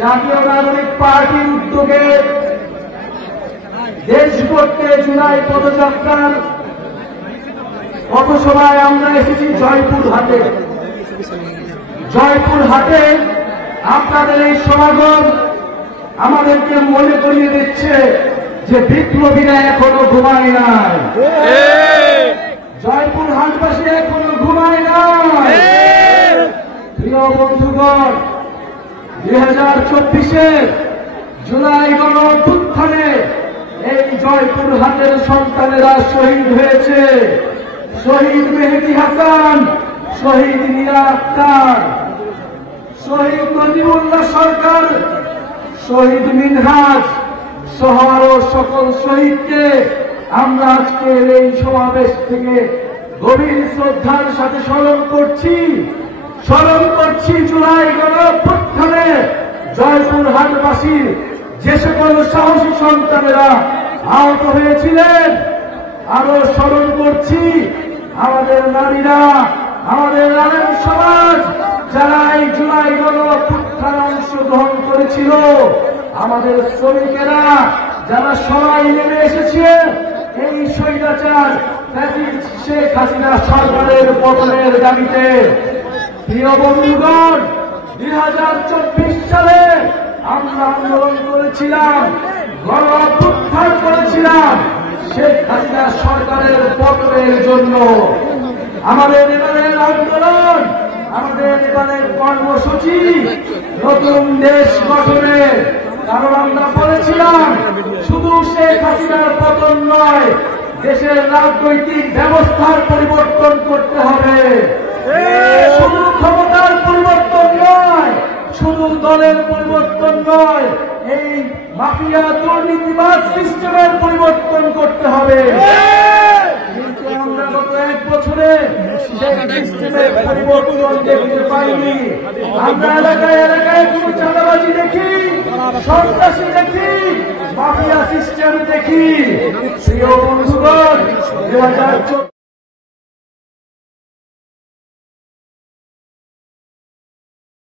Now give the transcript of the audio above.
জাতীয় নাগরিক পার্টির উদ্যোগে দেশ করতে জুলাই পদযাত্রার পথসভায় আমরা এসেছি জয়পুরহাটে। জয়পুরহাটে আপনাদের এই সমাগম আমাদেরকে মনে করিয়ে দিচ্ছে যে বিপ্লবীরা এখনো ঘুমায় নাই, জয়পুরহাটবাসী এখনো ঘুমায় নাই। প্রিয় বন্ধুগণ, 2024-এর জুলাই গণ অভ্যুত্থানে এই জয়পুরহাটের সন্তানেরা শহীদ হয়েছে। শহীদ মেহেদী হাসান, শহীদ মীরা আক্তার, শহীদ নজিবুল্লাহ সরকার, শহীদ মিনহাজ সহ আরো সকল শহীদকে আমরা আজকের এই সমাবেশ থেকে গভীর শ্রদ্ধার সাথে স্মরণ করছি। জুলাই গণ অভ্যুত্থানে জয়পুরহাটবাসীর যে সকল সাহসী সন্তানেরা আহত হয়েছিলেন। আরো স্মরণ করছি আমাদের নারীরা, আমাদের আলেম সমাজ যারা এই জুলাই গণ অভ্যুত্থানে অংশগ্রহণ করেছিল, আমাদের শ্রমিকেরা যারা সবাই নেমে এসেছে এই স্বৈরাচার ফ্যাসিস্ট শেখ হাসিনা সরকারের পতনের দাবিতে। প্রিয় বন্ধুগণ, 2024 সালে আমরা আন্দোলন করেছিলাম, গণ অভ্যুত্থান করেছিলাম শেখ হাসিনা সরকারের পতনের জন্য। আমাদের এবারের আন্দোলন, আমাদের এবারের কর্মসূচি নতুন দেশ গঠনের। কারণ আমরা বলেছিলাম শুধু শেখ হাসিনার পতন নয়, দেশের রাজনৈতিক ব্যবস্থার পরিবর্তন করতে হবে। শুধু ক্ষমতার পরিবর্তন নয়, শুধু দলের পরিবর্তন নয়, এই মাফিয়া দুর্নীতিবাদ সিস্টেমের পরিবর্তন করতে হবে। কিন্তু আমরা গত 1 বছরে সেই সিস্টেমের পরিবর্তন দেখতে পাইনি। আমরা এলাকায় এলাকায় কোনো চাঁদাবাজি দেখি, সন্ত্রাসী দেখি, মাফিয়া সিস্টেম দেখি। প্রিয় বন্ধুগণ, 2014